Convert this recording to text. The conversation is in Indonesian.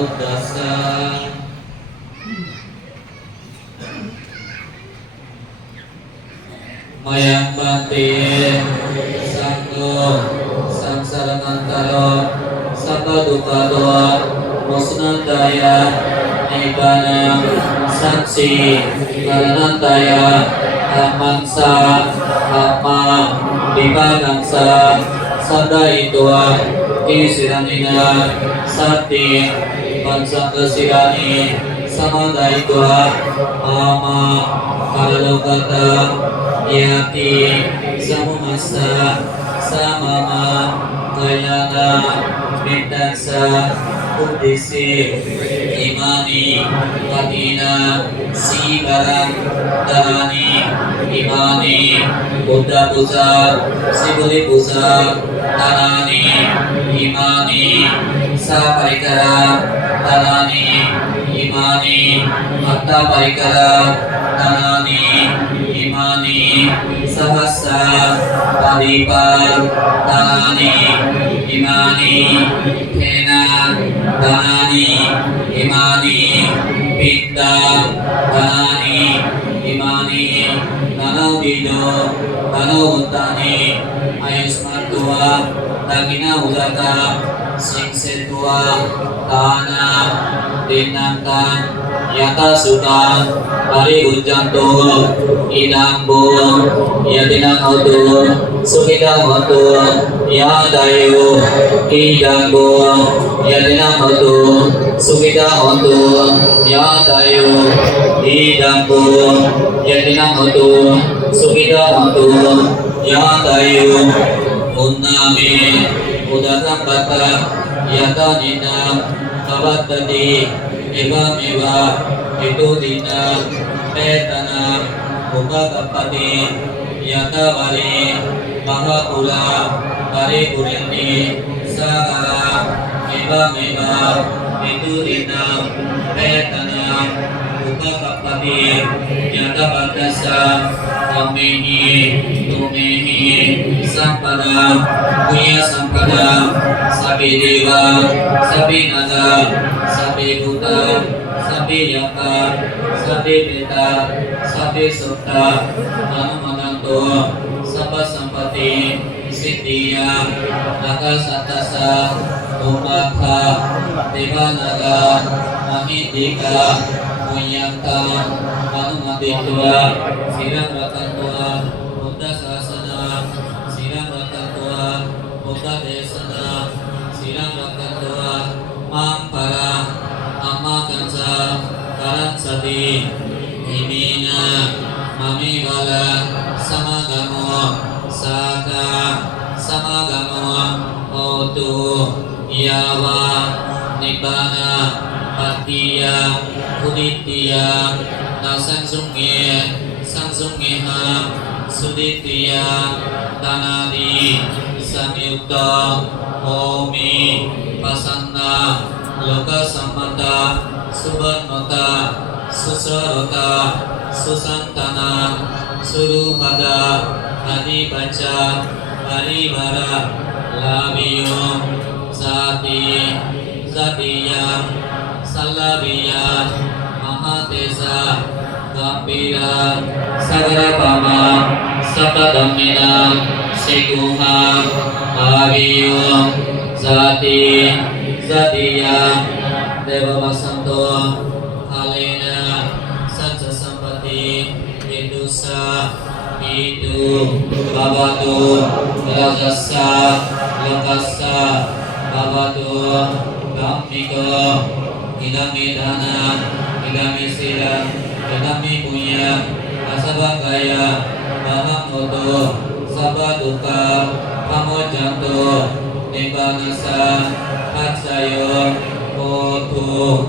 Buddhassa Mayang Bante Sanggo Samsaramantaro Sapa Duka Doa Musnandaya Nibbana Saksi Karanandaya Amansa Amma Dipagangsa Sada Itua Isiramina Sati Pansangkasirani Samada Itua Ama Kalokata Yati Samumasa Samama Kailana Mintansa Udisi Imani Patina Sibarang Dharani Imani Buddha Puja Sibuli Puja Dharani Imani Saparikara Dharani Imani Atta Parikara Dharani Imani Sahasa Padipa Dharani Imani Kena Dharani Imani Pinda Dharani Imani Danau Bido Danau Uttani Ayusmatua Dagina Udaka Singsetua Dana Dinantan Yata Suka Hari Ujanto Idambo Yadinang Otu Sukidang Otu Yadayu Idambo Yadinang Otu Sukidang Otu Yadayu Idambo Yadinang Otu Sukidang Otu Yadayu Unnami Udakam Bata Yata Ninam Kavatati Eva Meva Itu Dina Petana Upakapati Yata Vari Mahapura Vari Purindi Sagara Eva Meva Itu Dina Petana Upakapati Yata Bantasa Amehi Tumehi Sampada Puya Sampada Sabi Deva Sabi Naga Sabi Buddha Sabi Yaka Sabi Beta Sabi Sutta Manumananto Sabha Sampati Siddhiya Naga Satasa Umakha Devanaga Mahindika Munyanta Manumanditua Sirang Ratantua Buddha Sasana Sirang Ratantua Buddha Desana Sirang Ratantua Mampara Amma Kansa Karan Sati Imina Mamibala Samagamo Saka Samagamo Otu Yawa Nibbana Patiya Uditya Nasangsungye Sangsungyeha Suditya Tanadi Samyukta Omi Pasanna Loka Sammata Subhatmata Susarota Susantana Suruhada Adibaca Adibara Labiyo Zati Zatiyam Salabiyam Mahatesa Gambira Sagarapama Sapadammina Siguha Abiyo Zati Zatiyam Deva Vasanto Alena Satya Sampati Indusa Itu Babatu Rajasa Lokasa Babatu Gampiko Idamidana Idamisira Idami Punya Asabagaya Mahamoto Sabaduka Pamojanto Nibbanasa Patsayo Otu